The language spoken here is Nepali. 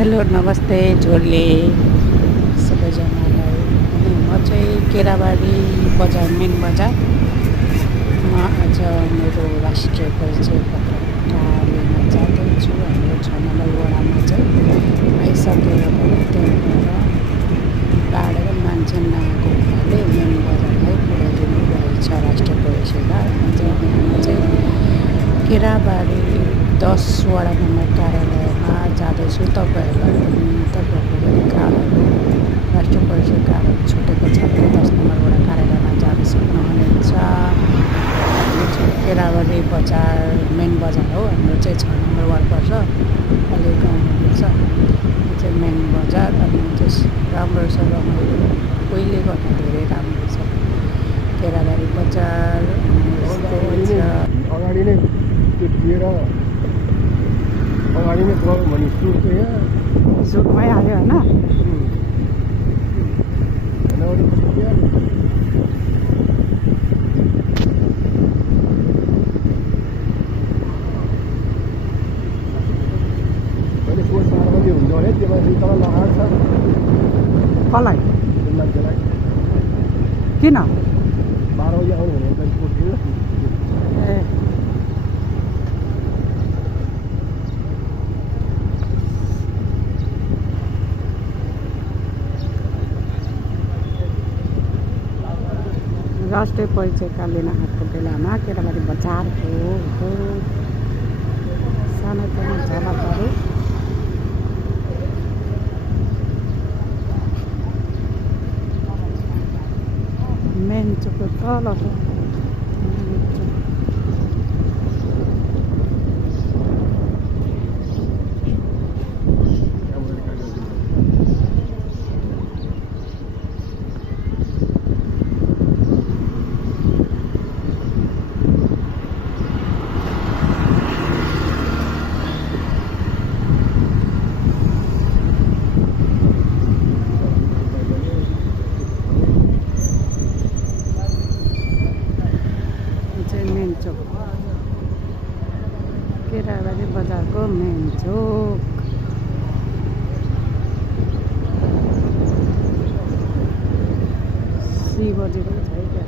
हेलो नमस्ते झोरले सबैजनालाई अनि म चाहिँ केराबारी बजार मेन बजारमा आज मेरो राष्ट्रिय परिचय पत्र लिन जाँदैछु। हाम्रो 6 नम्बर वडामा चाहिँ आइसकेर पनि त्यहाँबाट गाडेर मान्छे नआएको हुनाले मेन बजारलाई पुऱ्याइदिनु भएछ राष्ट्रिय परिचयलाई। म चाहिँ केराबारी 10 वडा नम्बर कार्यालयमा जाँदैछु। तपाईँहरूको पनि कार्डहरू राष्ट्रिय परिचय कार्डहरू छुटेको छ भने 10 नम्बर वडा कार्यालयमा जान सक्नुहुनेछ। यो चाहिँ केराबारी बजार मेन बजार हो। हाम्रो चाहिँ 6 नम्बर वार्ड पर्छ, अलि गाउँमा पर्छ। यो चाहिँ मेन बजार अनि चाहिँ राम्रो छ, रमाइलो, उहिले भन्दा धेरै राम्रो छ केराबारी बजार। अगाडि नै त्यो दिएर अगाडि नै गयो भने सुटको यहाँ सुटमै आयो होइन। मैले पोस्ट 12 बजी हुन्छ भने त्यो मान्छे तल लगाएको छ कसलाई त्यो मान्छेलाई किन 12 बजी आउनु भने त पोस्ट दिनु। ए राष्ट्रिय परिचयका लिन आएको बेलामा केराबारी बजारको सानोतिनो झलकहरू मेन चोकको तल मेन चोक केराबारी बजारको मेन चोक। सी बजेको छ क्या।